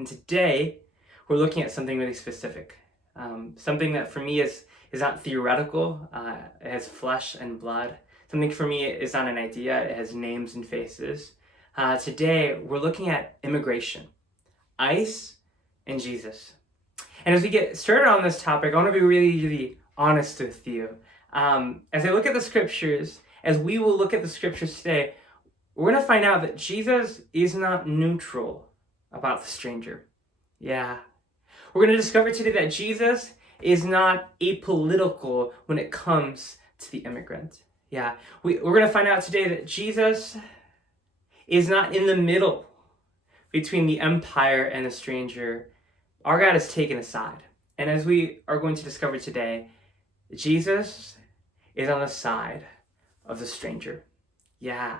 And today, we're looking at something really specific. Something that for me is not theoretical, it has flesh and blood. Something for me is not an idea, it has names and faces. Today, we're looking at immigration, ICE, and Jesus. And as we get started on this topic, I want to be really honest with you. As I look at the scriptures, as we will look at the scriptures today, we're going to find out that Jesus is not neutral about the stranger. Yeah. We're going to discover today that Jesus is not apolitical when it comes to the immigrant. Yeah. We're going to find out today that Jesus is not in the middle between the empire and the stranger. Our God is taken aside. And as we are going to discover today, Jesus is on the side of the stranger. Yeah.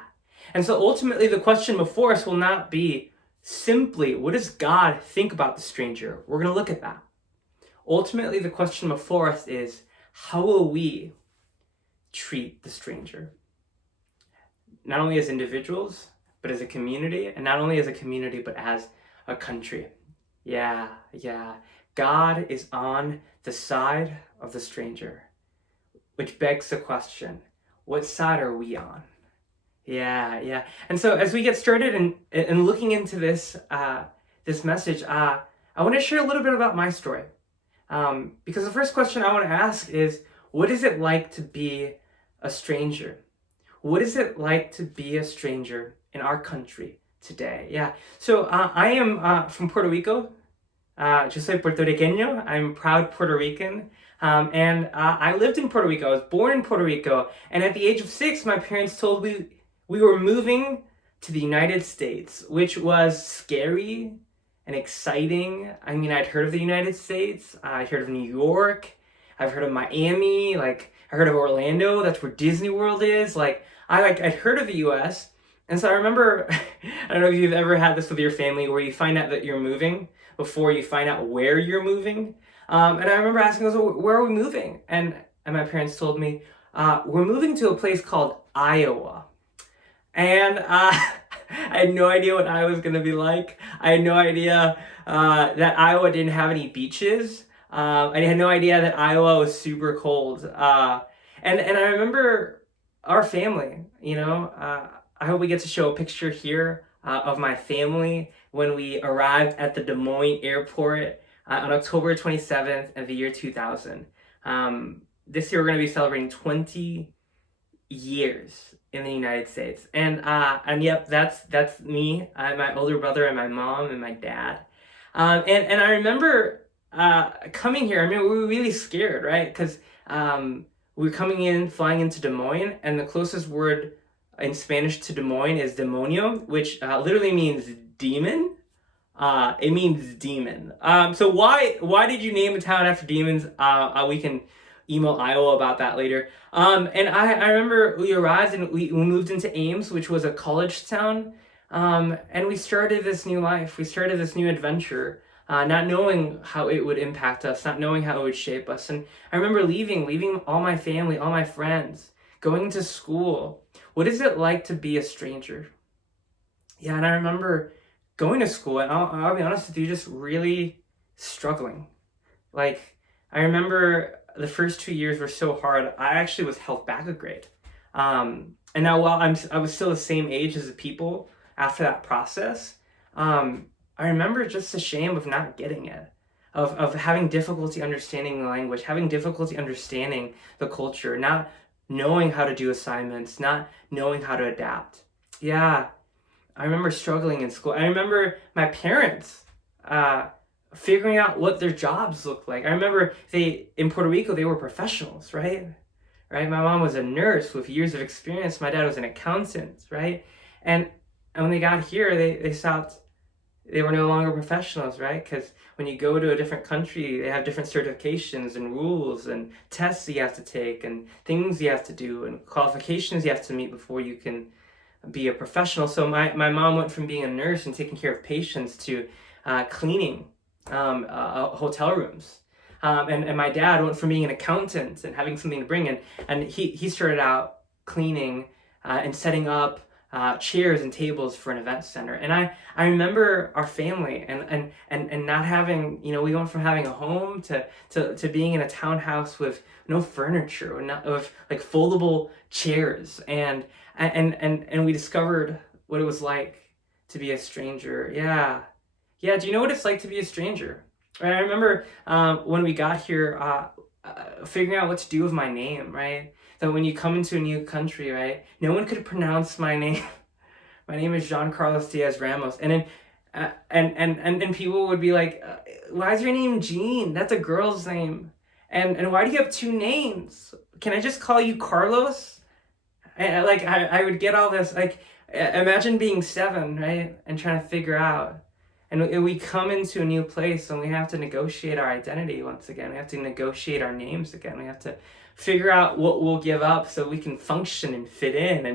And so ultimately the question before us will not be simply, what does God think about the stranger? We're going to look at that. Ultimately, the question before us is, how will we treat the stranger? Not only as individuals, but as a community, and not only as a community, but as a country. Yeah. God is on the side of the stranger, which begs the question, what side are we on? Yeah. And so as we get started in looking into this message, I want to share a little bit about my story. Because the first question I want to ask is, what is it like to be a stranger? What is it like to be a stranger in our country today? Yeah. So I am from Puerto Rico. Yo soy puertorriqueño. I'm proud Puerto Rican. And I lived in Puerto Rico. I was born in Puerto Rico. And at the age of 6, my parents told me we were moving to the United States, which was scary and exciting. I mean, I'd heard of the United States. I'd heard of New York. I've heard of Miami. I heard of Orlando. That's where Disney World is. I'd heard of the U.S. And so I remember, I don't know if you've ever had this with your family, where you find out that you're moving before you find out where you're moving. And I remember asking, where are we moving? And my parents told me, we're moving to a place called Iowa. And I had no idea what Iowa was going to be like. I had no idea that Iowa didn't have any beaches. I had no idea that Iowa was super cold. And I remember our family, I hope we get to show a picture here of my family when we arrived at the Des Moines airport on October 27th of the year 2000. This year we're going to be celebrating 20 years in the United States. And yep, that's me, my older brother, and my mom, and my dad. And I remember coming here. I mean, we were really scared, right? Because we were flying into Des Moines, and the closest word in Spanish to Des Moines is demonio, which literally means demon. It means demon. So why did you name a town after demons? We can email Iowa about that later. And I remember we arrived and we moved into Ames, which was a college town. And we started this new life. We started this new adventure, not knowing how it would impact us, not knowing how it would shape us. And I remember leaving all my family, all my friends, going to school. What is it like to be a stranger? Yeah, and I remember going to school, and I'll be honest with you, just really struggling. I remember the first 2 years were so hard, I actually was held back a grade. And now while I was still the same age as the people after that process, I remember just the shame of not getting it, of having difficulty understanding the language, having difficulty understanding the culture, not knowing how to do assignments, not knowing how to adapt. Yeah, I remember struggling in school. I remember my parents figuring out what their jobs looked like. I remember in Puerto Rico, they were professionals, right? My mom was a nurse with years of experience. My dad was an accountant, right? And when they got here, they stopped. They were no longer professionals, right? Because when you go to a different country, they have different certifications and rules and tests you have to take and things you have to do and qualifications you have to meet before you can be a professional. So my mom went from being a nurse and taking care of patients to cleaning hotel rooms. And my dad went from being an accountant and having something to bring in, and he started out cleaning and setting up chairs and tables for an event center. And I remember our family and not having, we went from having a home to being in a townhouse with no furniture, with like foldable chairs, and we discovered what it was like to be a stranger. Yeah. Do you know what it's like to be a stranger? Right? I remember when we got here, figuring out what to do with my name. Right? That when you come into a new country, right, no one could pronounce my name. My name is Jean Carlos Diaz Ramos, and then and people would be like, why is your name Jean? That's a girl's name. And why do you have two names? Can I just call you Carlos? And like I would get all this, like, imagine being 7, right, and trying to figure out, and we come into a new place and we have to negotiate our identity once again. We have to negotiate our names again. We have to figure out what we'll give up so we can function and fit in,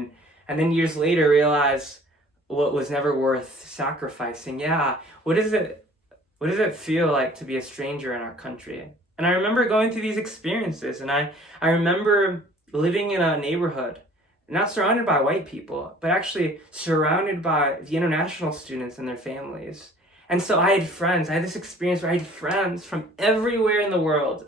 and then years later realize what was never worth sacrificing. Yeah, what does it feel like to be a stranger in our country? And I remember going through these experiences, and I remember living in a neighborhood not surrounded by white people, but actually surrounded by the international students and their families. And so I had this experience where I had friends from everywhere in the world,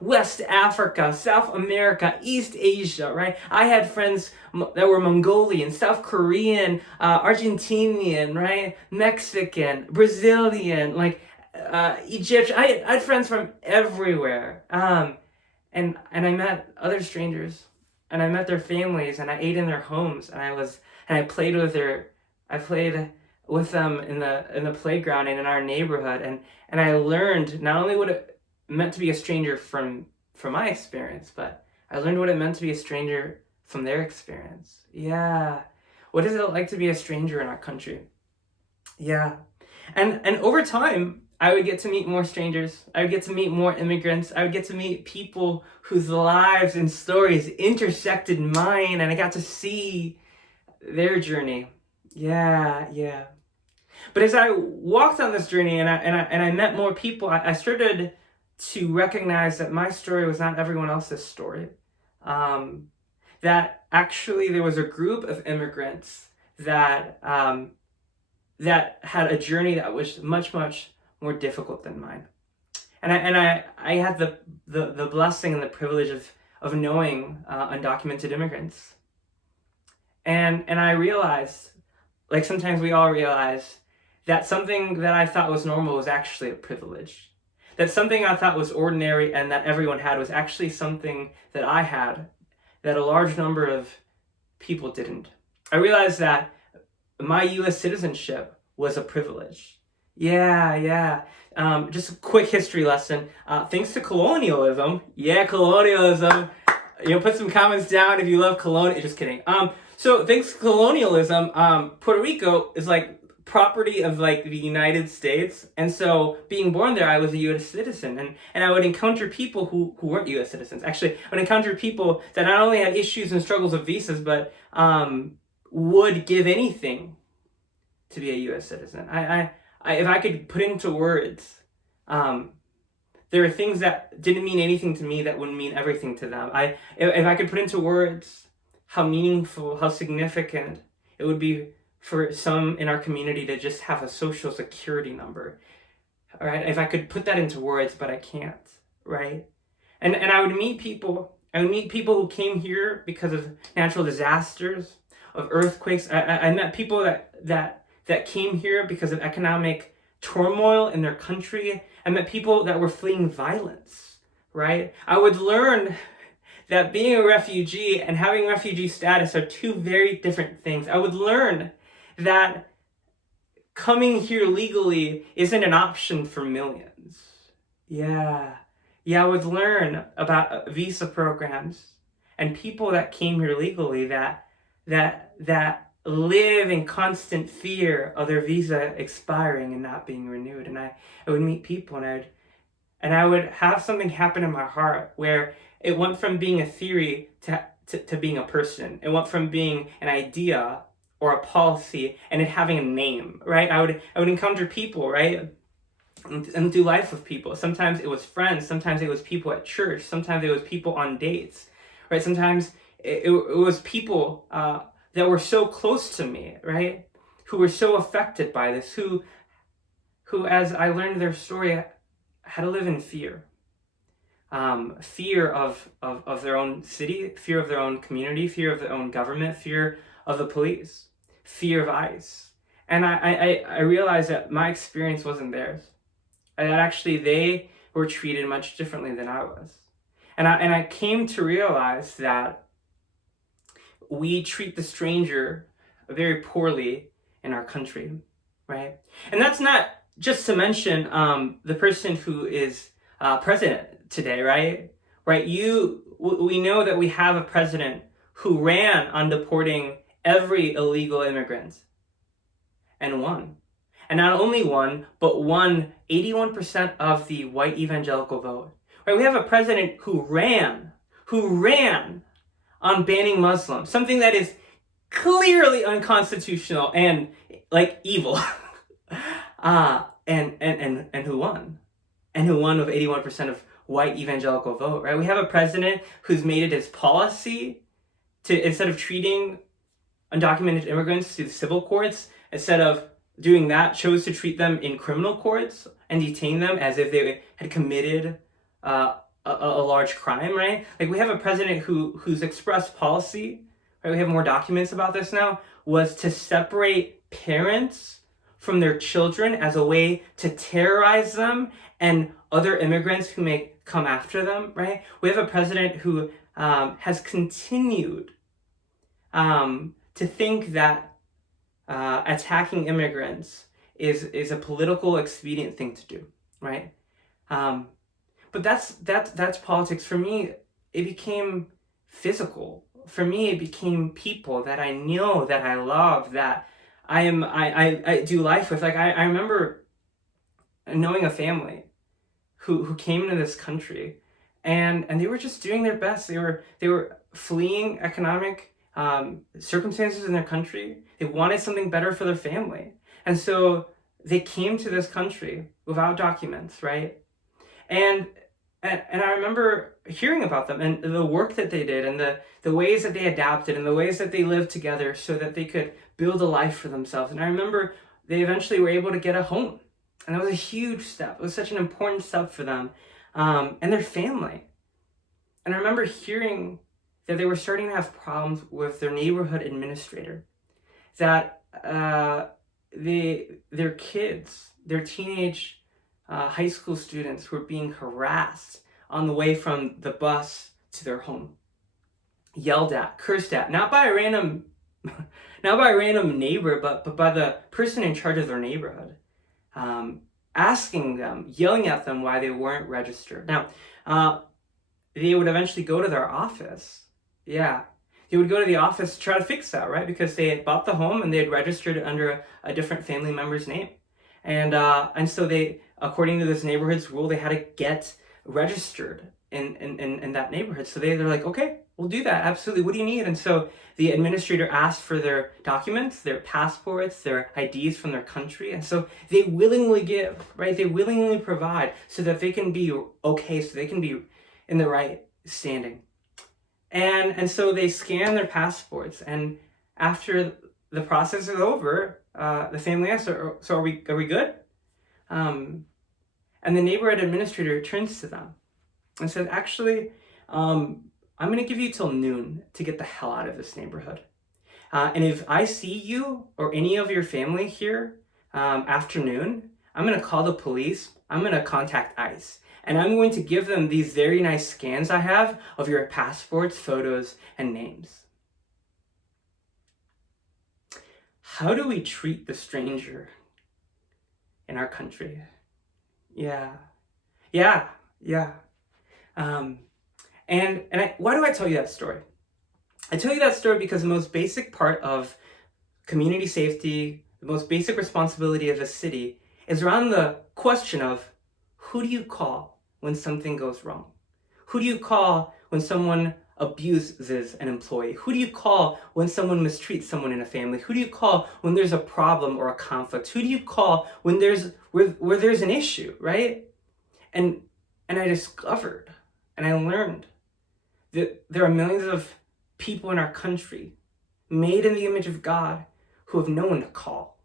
West Africa, South America, East Asia, right? I had friends that were Mongolian, South Korean, Argentinian, right? Mexican, Brazilian, like Egyptian. I had friends from everywhere. And I met other strangers, and I met their families, and I ate in their homes, and I played with them in the playground and in our neighborhood, and I learned not only what it meant to be a stranger from my experience, but I learned what it meant to be a stranger from their experience. Yeah. What is it like to be a stranger in our country? Yeah. And over time, I would get to meet more strangers. I would get to meet more immigrants. I would get to meet people whose lives and stories intersected mine, and I got to see their journey. Yeah. But as I walked on this journey and I met more people, I started to recognize that my story was not everyone else's story. That actually there was a group of immigrants that had a journey that was much more difficult than mine. And I had the blessing and the privilege of knowing undocumented immigrants. And I realized, like sometimes we all realize, that something that I thought was normal was actually a privilege. That something I thought was ordinary and that everyone had was actually something that I had, that a large number of people didn't. I realized that my U.S. citizenship was a privilege. Yeah. Just a quick history lesson. Thanks to colonialism. Yeah, colonialism. Put some comments down if you love colonial. Just kidding. So thanks to colonialism, Puerto Rico is like property of like the United States, and so being born there, I was a U.S. citizen, and I would encounter people who weren't U.S. citizens. Actually, I would encounter people that not only had issues and struggles with visas, but would give anything to be a U.S. citizen. I if I could put into words, there are things that didn't mean anything to me that would mean everything to them. If I could put into words how meaningful, how significant it would be for some in our community to just have a social security number, all right? If I could put that into words, but I can't, right? And I would meet people. I would meet people who came here because of natural disasters, of earthquakes. I met people that came here because of economic turmoil in their country. I met people that were fleeing violence, right? I would learn that being a refugee and having refugee status are two very different things. I would learn that coming here legally isn't an option for millions. Yeah, I would learn about visa programs and people that came here legally that live in constant fear of their visa expiring and not being renewed. And I would meet people, and I would have something happen in my heart where it went from being a theory to being a person. It went from being an idea or a policy and it having a name, right? I would encounter people, right? And do life with people. Sometimes it was friends. Sometimes it was people at church. Sometimes it was people on dates, right? Sometimes it was people that were so close to me, right? Who were so affected by this, who who, as I learned their story, had to live in fear. Fear of their own city, fear of their own community, fear of their own government, fear of the police, fear of ICE. And I realized that my experience wasn't theirs. And that actually they were treated much differently than I was. And I came to realize that we treat the stranger very poorly in our country, right? And that's not just to mention the person who is president today, right? Right? We know that we have a president who ran on deporting every illegal immigrant and won. And not only won, but won 81% of the white evangelical vote. Right? We have a president who ran on banning Muslims, something that is clearly unconstitutional and like evil. And who won? And who won with 81% of white evangelical vote, right? We have a president who's made it his policy to, instead of treating undocumented immigrants through the civil courts, instead of doing that, chose to treat them in criminal courts and detain them as if they had committed a large crime, right? Like, we have a president whose express policy, right, we have more documents about this now, was to separate parents from their children as a way to terrorize them and other immigrants who may come after them, right? We have a president who has continued to think that attacking immigrants is a political expedient thing to do, right? But that's politics. For me, it became physical. For me, it became people that I know, that I love, that I do life with. Like, I remember knowing a family who came into this country, and they were just doing their best. They were fleeing economic circumstances in their country. They wanted something better for their family, and so they came to this country without documents, right? And I remember hearing about them and the work that they did and the ways that they adapted and the ways that they lived together so that they could build a life for themselves. And I remember they eventually were able to get a home. And that was a huge step. It was such an important step for them and their family. And I remember hearing that they were starting to have problems with their neighborhood administrator. That their kids, their teenage high school students, were being harassed on the way from the bus to their home, yelled at, cursed at, not by a random neighbor, but by the person in charge of their neighborhood, asking them, yelling at them why they weren't registered. Now, they would eventually go to their office. Yeah, they would go to the office to try to fix that, right? Because they had bought the home and they had registered it under a different family member's name, and so they, according to this neighborhood's rule, they had to get registered in that neighborhood. So they're like, okay, we'll do that. Absolutely. What do you need? And so the administrator asked for their documents, their passports, their IDs from their country. And so they willingly give, right? They willingly provide so that they can be okay, so they can be in the right standing. And so they scan their passports. And after the process is over, the family asks, so are we good? And the neighborhood administrator turns to them and said, actually, I'm going to give you till noon to get the hell out of this neighborhood. And if I see you or any of your family here after noon, I'm going to call the police. I'm going to contact ICE. And I'm going to give them these very nice scans I have of your passports, photos, and names. How do we treat the stranger in our country? Yeah. Why do I tell you that story? I tell you that story because the most basic part of community safety, the most basic responsibility of a city, is around the question of, who do you call when something goes wrong? Who do you call when someone abuses an employee? Who do you call when someone mistreats someone in a family? Who do you call when there's a problem or a conflict? Who do you call when there's where there's an issue, right? And I discovered and I learned that there are millions of people in our country made in the image of God who have no one to call.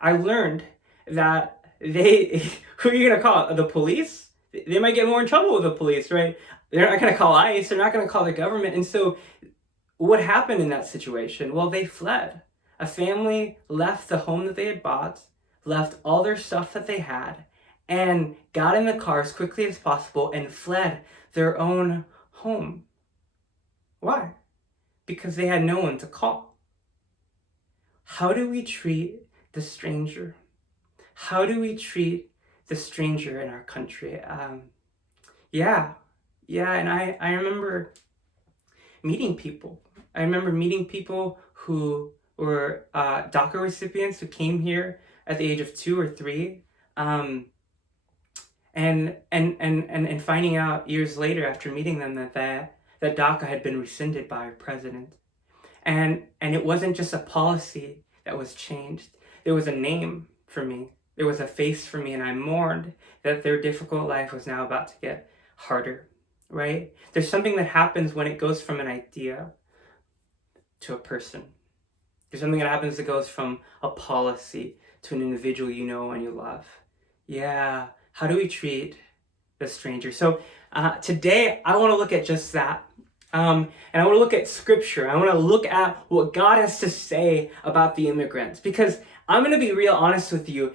I learned that who are you going to call? The police? They might get more in trouble with the police, right? They're not going to call ICE. They're not going to call the government. And so what happened in that situation? Well, they fled. A family left the home that they had bought, left all their stuff that they had, and got in the car as quickly as possible and fled their own home. Why? Because they had no one to call. How do we treat the stranger? How do we treat the stranger in our country? And I remember meeting people. I remember meeting people who were DACA recipients who came here at the age of 2 or 3, and finding out years later after meeting them that DACA had been rescinded by our president, and it wasn't just a policy that was changed. There was a name for me. There was a face for me, and I mourned that their difficult life was now about to get harder. Right? There's something that happens when it goes from an idea to a person. There's something that happens that goes from a policy to an individual you know and you love. Yeah. How do we treat the stranger? So today I want to look at just that. And I want to look at scripture. I want to look at what God has to say about the immigrants. Because I'm going to be real honest with you.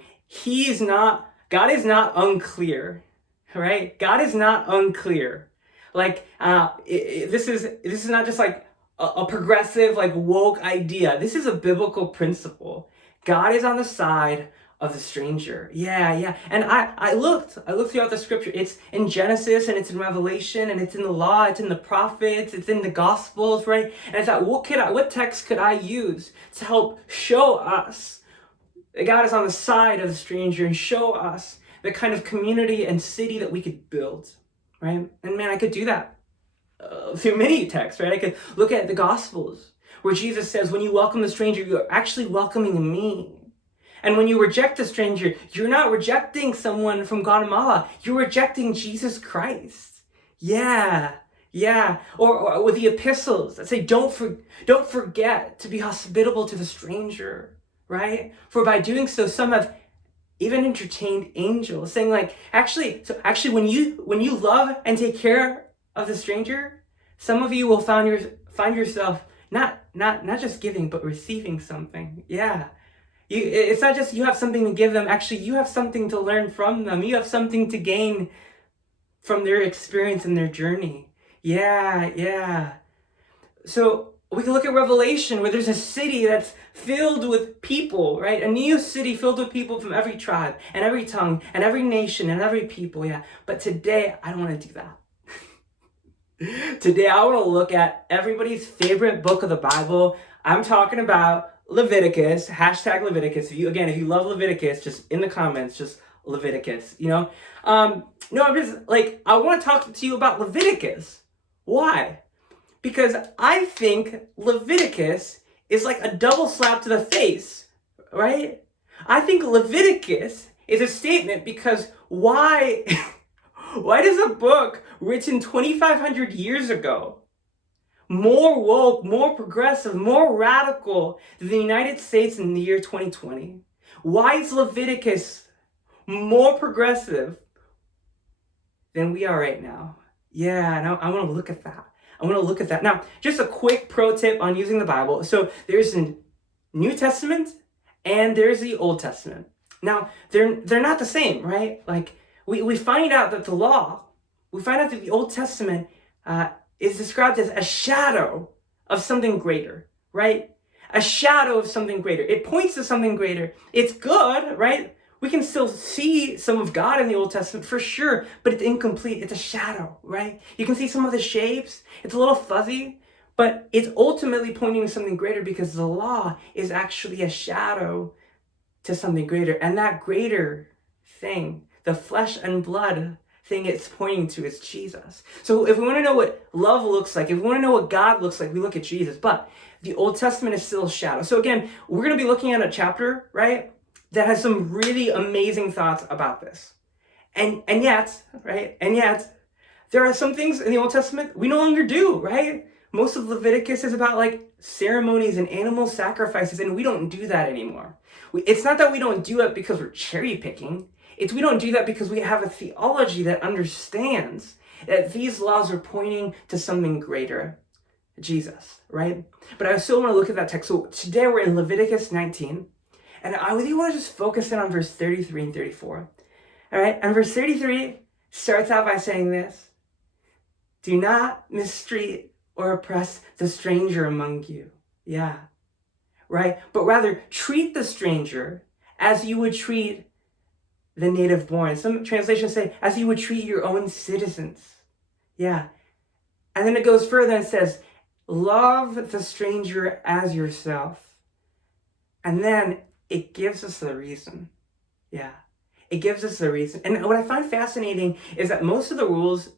God is not unclear. Right? God is not unclear. Like, this is not just like a progressive, like woke idea. This is a biblical principle. God is on the side of the stranger. Yeah. And I looked throughout the scripture. It's in Genesis, and it's in Revelation, and it's in the law, it's in the prophets, it's in the gospels, right? And I thought, what text could I use to help show us that God is on the side of the stranger and show us the kind of community and city that we could build? Right? And man, I could do that through many texts, right? I could look at the Gospels where Jesus says, when you welcome the stranger, you're actually welcoming me. And when you reject the stranger, you're not rejecting someone from Guatemala. You're rejecting Jesus Christ. Yeah. Or with the epistles that say, don't forget to be hospitable to the stranger, right? For by doing so, some have even entertained angels, saying like, actually, when you love and take care of the stranger, some of you will find yourself not just giving, but receiving something. Yeah. It's not just you have something to give them. Actually, you have something to learn from them. You have something to gain from their experience and their journey. Yeah. So we can look at Revelation where there's a city that's filled with people, right? A new city filled with people from every tribe and every tongue and every nation and every people, yeah. But today, I don't want to do that. Today, I want to look at everybody's favorite book of the Bible. I'm talking about Leviticus, hashtag Leviticus. If you love Leviticus, just in the comments, just Leviticus, No, I'm just like, I want to talk to you about Leviticus. Why? Because I think Leviticus is like a double slap to the face, right? I think Leviticus is a statement because why does a book written 2,500 years ago, more woke, more progressive, more radical than the United States in the year 2020? Why is Leviticus more progressive than we are right now? Yeah, and I want to look at that. Now, just a quick pro tip on using the Bible. So there's a New Testament and there's the Old Testament. Now, they're not the same, right? Like, we find out that the Old Testament is described as a shadow of something greater, right? A shadow of something greater. It points to something greater. It's good, right? We can still see some of God in the Old Testament for sure, but it's incomplete. It's a shadow, right? You can see some of the shapes. It's a little fuzzy, but it's ultimately pointing to something greater because the law is actually a shadow to something greater. And that greater thing, the flesh and blood thing it's pointing to, is Jesus. So if we want to know what love looks like, if we want to know what God looks like, we look at Jesus. But the Old Testament is still a shadow. So again, we're going to be looking at a chapter, right, that has some really amazing thoughts about this. And yet, there are some things in the Old Testament we no longer do, right? Most of Leviticus is about like ceremonies and animal sacrifices, and we don't do that anymore. It's not that we don't do it because we're cherry picking. we don't do that because we have a theology that understands that these laws are pointing to something greater, Jesus, right? But I still want to look at that text. So today we're in Leviticus 19, and I really want to just focus in on verse 33 and 34. All right, and verse 33 starts out by saying this: do not mistreat or oppress the stranger among you. Yeah, right? But rather treat the stranger as you would treat the native born. Some translations say, as you would treat your own citizens. Yeah. And then it goes further and says, love the stranger as yourself. And then it gives us the reason. Yeah. It gives us the reason. And what I find fascinating is that most of the rules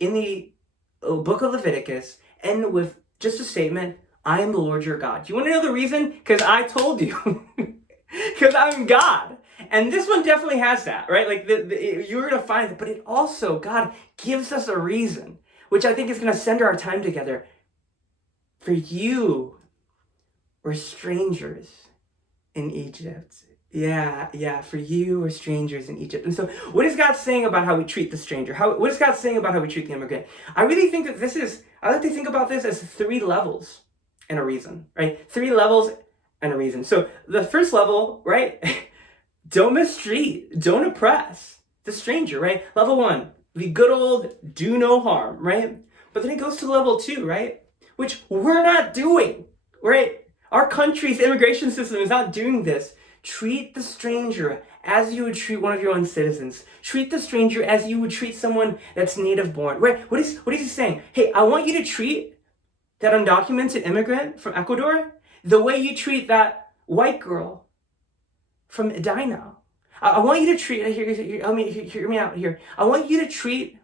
in the book of Leviticus end with just a statement, I am the Lord your God. Do you want to know the reason? Because I told you. Because I'm God. And this one definitely has that, right? Like you're going to find it, but it also, God gives us a reason, which I think is going to center our time together. For you were strangers in Egypt. Yeah, for you were strangers in Egypt. And so what is God saying about how we treat the stranger? What is God saying about how we treat the immigrant? I really think that I like to think about this as 3 levels and a reason, right? 3 levels and a reason. So the first level, right? Don't mistreat, don't oppress the stranger, right? Level 1, the good old do no harm, right? But then it goes to level 2, right? Which we're not doing, right? Our country's immigration system is not doing this. Treat the stranger as you would treat one of your own citizens. Treat the stranger as you would treat someone that's native born, right? What is he saying? Hey, I want you to treat that undocumented immigrant from Ecuador the way you treat that white girl from Edina. I want you to treat, hear me out here. I want you to treat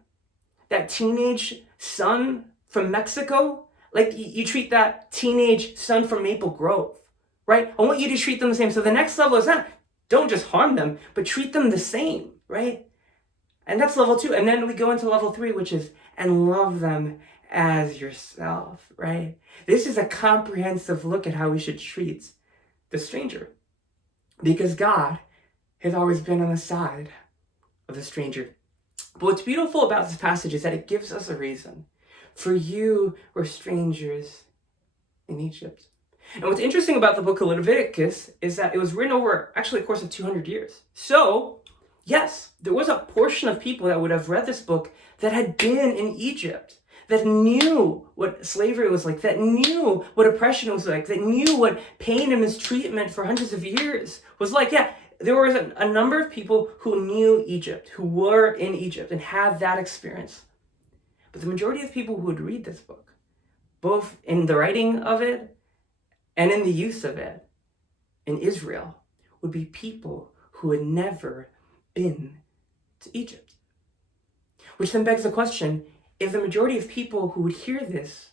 that teenage son from Mexico like you treat that teenage son from Maple Grove, right? I want you to treat them the same. So the next level is not, don't just harm them, but treat them the same, right? And that's level 2. And then we go into level 3, which is, and love them as yourself, right? This is a comprehensive look at how we should treat the stranger. Because God has always been on the side of the stranger. But what's beautiful about this passage is that it gives us a reason. For you were strangers in Egypt. And what's interesting about the book of Leviticus is that it was written over actually a course of 200 years. So, yes, there was a portion of people that would have read this book that had been in Egypt, that knew what slavery was like, that knew what oppression was like, that knew what pain and mistreatment for hundreds of years was like. Yeah, there was a number of people who knew Egypt, who were in Egypt and had that experience. But the majority of people who would read this book, both in the writing of it and in the use of it in Israel, would be people who had never been to Egypt. Which then begs the question, if the majority of people who would hear this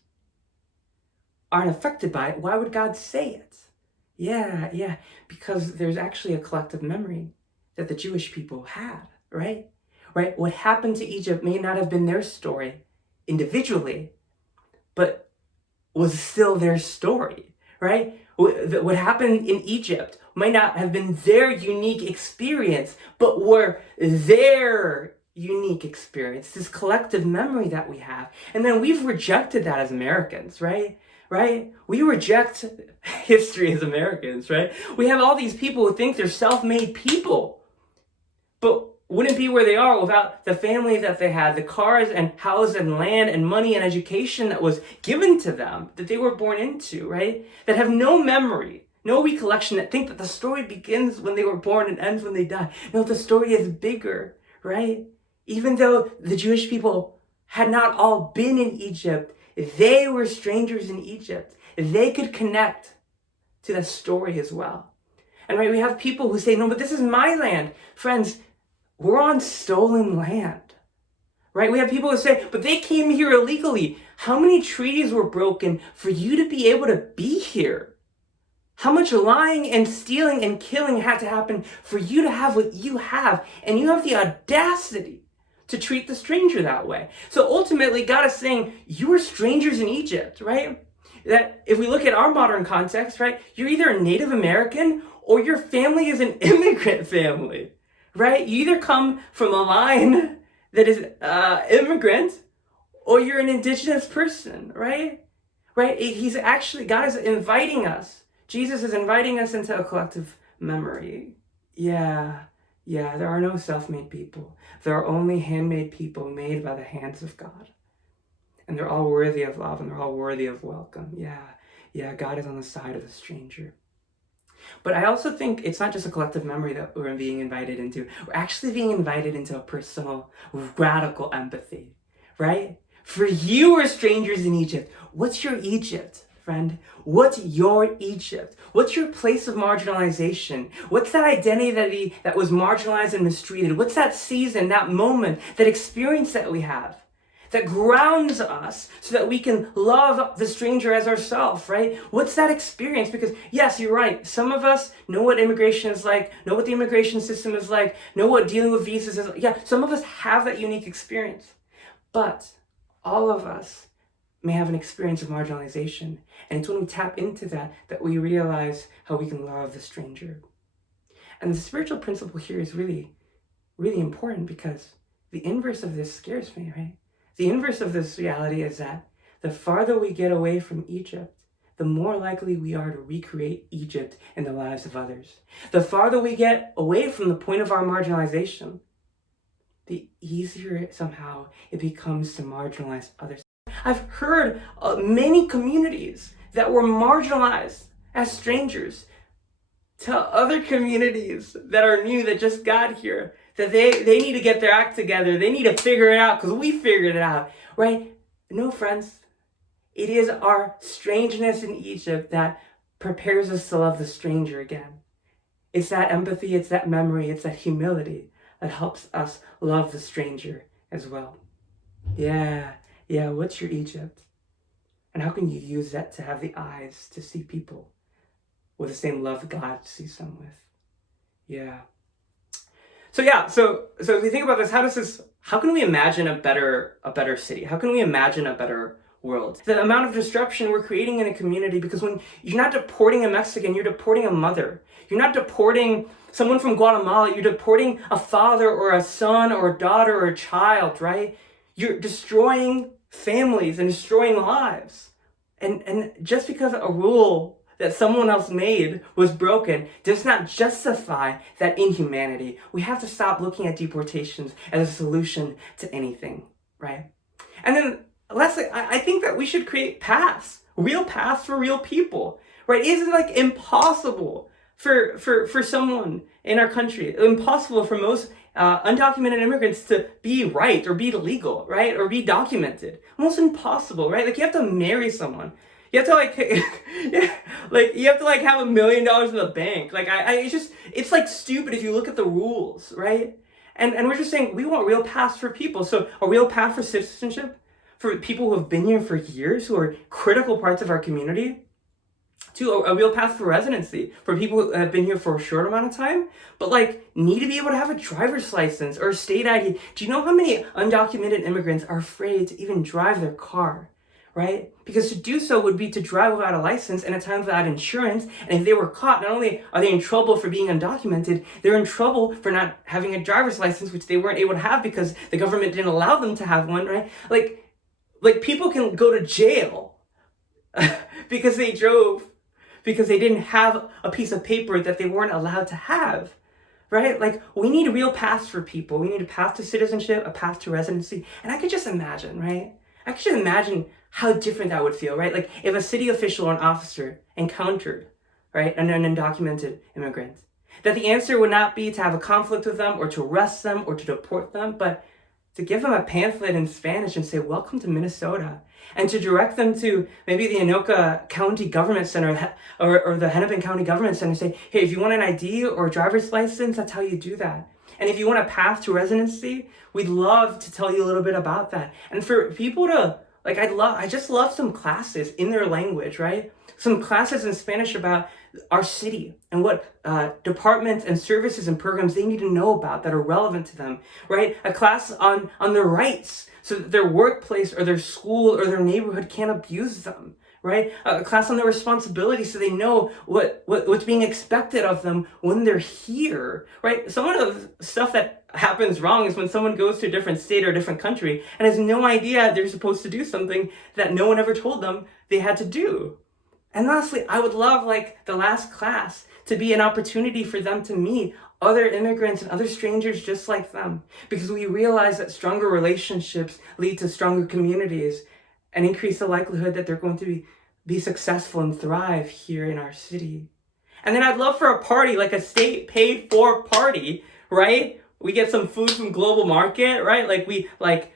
aren't affected by it, why would God say it? Yeah, because there's actually a collective memory that the Jewish people had, right? Right? What happened to Egypt may not have been their story individually, but was still their story, right? What happened in Egypt might not have been their unique experience, but were their unique experience, this collective memory that we have. And then we've rejected that as Americans, right? We reject history as Americans, right? We have all these people who think they're self-made people, but wouldn't be where they are without the family that they had, the cars and houses and land and money and education that was given to them, that they were born into, right? That have no memory, no recollection, that think that the story begins when they were born and ends when they die. No, the story is bigger, right? Even though the Jewish people had not all been in Egypt, they were strangers in Egypt. They could connect to the story as well. And right, we have people who say, no, but this is my land. Friends, we're on stolen land, right? We have people who say, but they came here illegally. How many treaties were broken for you to be able to be here? How much lying and stealing and killing had to happen for you to have what you have? And you have the audacity to treat the stranger that way. So ultimately, God is saying, you are strangers in Egypt, right? That if we look at our modern context, right, you're either a Native American or your family is an immigrant family, right? You either come from a line that is immigrant, or you're an indigenous person, right? Right? He's actually, God is inviting us. Jesus is inviting us into a collective memory. Yeah, there are no self-made people. There are only handmade people made by the hands of God. And they're all worthy of love, and they're all worthy of welcome. Yeah, God is on the side of the stranger. But I also think it's not just a collective memory that we're being invited into. We're actually being invited into a personal, radical empathy, right? For you are strangers in Egypt. What's your Egypt, friend? What's your Egypt? What's your place of marginalization? What's that identity that was marginalized and mistreated? What's that season, that moment, that experience that we have that grounds us so that we can love the stranger as ourselves, right? What's that experience? Because yes, you're right. Some of us know what immigration is like, know what the immigration system is like, know what dealing with visas is like. Yeah, some of us have that unique experience. But all of us may have an experience of marginalization. And it's when we tap into that we realize how we can love the stranger. And the spiritual principle here is really, really important, because the inverse of this scares me, right? The inverse of this reality is that the farther we get away from Egypt, the more likely we are to recreate Egypt in the lives of others. The farther we get away from the point of our marginalization, the easier somehow it becomes to marginalize others. I've heard many communities that were marginalized as strangers to other communities that are new, that just got here, that they need to get their act together. They need to figure it out because we figured it out, right? No, friends. It is our strangeness in Egypt that prepares us to love the stranger again. It's that empathy, it's that memory, it's that humility that helps us love the stranger as well. Yeah, what's your Egypt? And how can you use that to have the eyes to see people with the same love God sees them with? Yeah. So if we think about this, how can we imagine a better city? How can we imagine a better world? The amount of disruption we're creating in a community, because when you're not deporting a Mexican, you're deporting a mother. You're not deporting someone from Guatemala, you're deporting a father or a son or a daughter or a child, right? You're destroying families and destroying lives. And just because a rule that someone else made was broken does not justify that inhumanity. We have to stop looking at deportations as a solution to anything, right? And then lastly, I think that we should create paths, real paths for real people, right? It isn't like impossible for someone in our country, impossible for most undocumented immigrants to be right or be legal, right? Or be documented. Almost impossible, right? Like you have to marry someone. You have to you have to have $1 million in the bank. It's like stupid if you look at the rules, right? And we're just saying we want real paths for people. So a real path for citizenship for people who have been here for years, who are critical parts of our community, to a real path for residency for people who have been here for a short amount of time, but need to be able to have a driver's license or a state ID. Do you know how many undocumented immigrants are afraid to even drive their car? Right? Because to do so would be to drive without a license and at times without insurance. And if they were caught, not only are they in trouble for being undocumented, they're in trouble for not having a driver's license, which they weren't able to have because the government didn't allow them to have one, right? Like people can go to jail because they drove, because they didn't have a piece of paper that they weren't allowed to have, right? We need real paths for people. We need a path to citizenship, a path to residency. And I could just imagine, right? I could just imagine how different that would feel, right? If a city official or an officer encountered, right, an undocumented immigrant, that the answer would not be to have a conflict with them or to arrest them or to deport them, but to give them a pamphlet in Spanish and say, welcome to Minnesota, and to direct them to maybe the Anoka County Government Center or the Hennepin County Government Center and say, hey, if you want an ID or a driver's license, that's how you do that. And if you want a path to residency, we'd love to tell you a little bit about that. And for people to, I just love some classes in their language, right? Some classes in Spanish about our city and what departments and services and programs they need to know about that are relevant to them, right? A class on their rights so that their workplace or their school or their neighborhood can't abuse them, right? A class on their responsibility so they know what's being expected of them when they're here, right? Some of the stuff that happens wrong is when someone goes to a different state or a different country and has no idea they're supposed to do something that no one ever told them they had to do. And lastly, I would love, like the last class, to be an opportunity for them to meet other immigrants and other strangers just like them, because we realize that stronger relationships lead to stronger communities and increase the likelihood that they're going to be successful and thrive here in our city. And then I'd love for a party, like a state paid for party, right? We get some food from Global Market, right?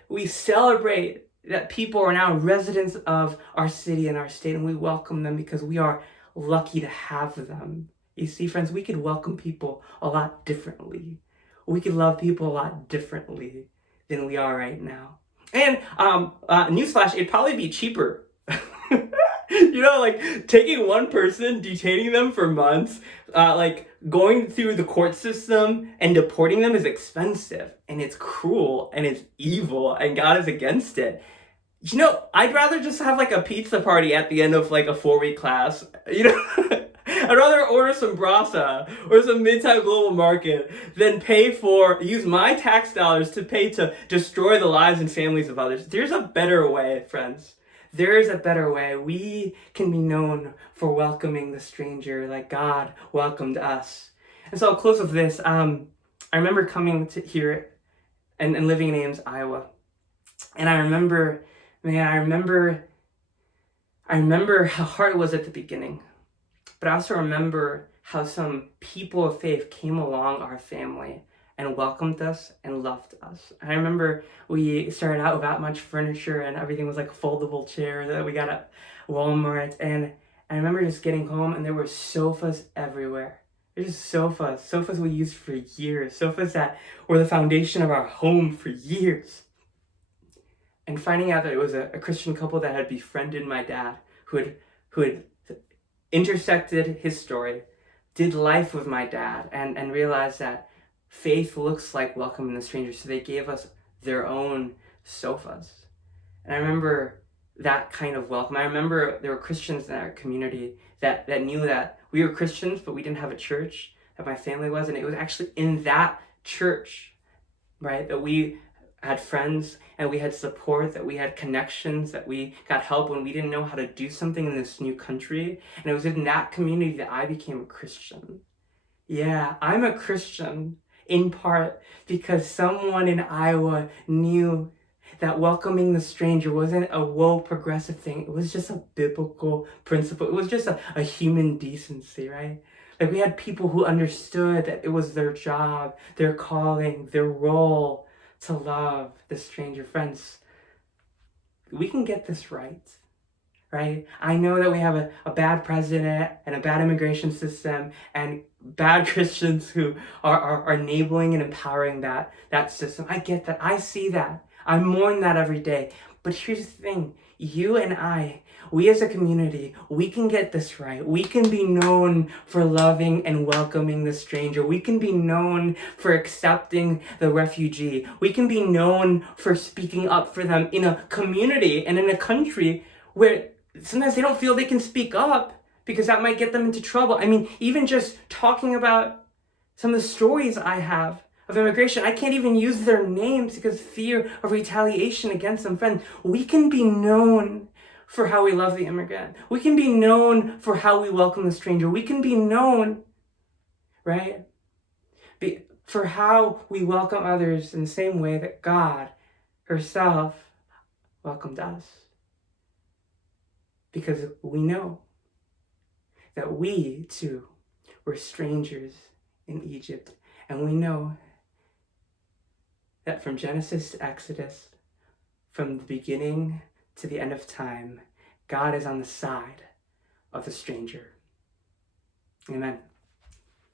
We celebrate that people are now residents of our city and our state, and we welcome them because we are lucky to have them. You see, friends, we could welcome people a lot differently. We could love people a lot differently than we are right now. And newsflash, it'd probably be cheaper. Taking one person, detaining them for months, going through the court system and deporting them is expensive, and it's cruel, and it's evil, and God is against it. I'd rather just have a pizza party at the end of a 4-week class. I'd rather order some brasa or some Midtown Global Market than use my tax dollars to pay to destroy the lives and families of others. There's a better way, friends. There is a better way. We can be known for welcoming the stranger like God welcomed us. And so I'll close with this. I remember coming to here and living in Ames, Iowa. And I remember how hard it was at the beginning. But I also remember how some people of faith came along our family and welcomed us and loved us. And I remember we started out without much furniture, and everything was like a foldable chair that we got at Walmart. And I remember just getting home, and there were sofas everywhere. There's just sofas we used for years, sofas that were the foundation of our home for years. And finding out that it was a Christian couple that had befriended my dad, who had intersected his story, did life with my dad, and realized that faith looks like welcoming the stranger. So they gave us their own sofas. And I remember that kind of welcome. I remember there were Christians in our community that knew that we were Christians, but we didn't have a church, that my family was. And it was actually in that church, right, that we had friends and we had support, that we had connections, that we got help when we didn't know how to do something in this new country. And it was in that community that I became a Christian. Yeah, I'm a Christian in part because someone in Iowa knew that welcoming the stranger wasn't a woke progressive thing. It was just a biblical principle. It was just a human decency, right? Like, we had people who understood that it was their job, their calling, their role to love the stranger. Friends, we can get this right, right? I know that we have a bad president and a bad immigration system and bad Christians who are enabling and empowering that system. I get that. I see that. I mourn that every day. But here's the thing. You and I, we as a community, we can get this right. We can be known for loving and welcoming the stranger. We can be known for accepting the refugee. We can be known for speaking up for them in a community and in a country where sometimes they don't feel they can speak up because that might get them into trouble. I mean, even just talking about some of the stories I have of immigration, I can't even use their names because fear of retaliation against them. Friend, we can be known for how we love the immigrant. We can be known for how we welcome the stranger. We can be known, right, for how we welcome others in the same way that God herself welcomed us. Because we know that we too were strangers in Egypt. And we know that from Genesis to Exodus, from the beginning to the end of time, God is on the side of the stranger. Amen.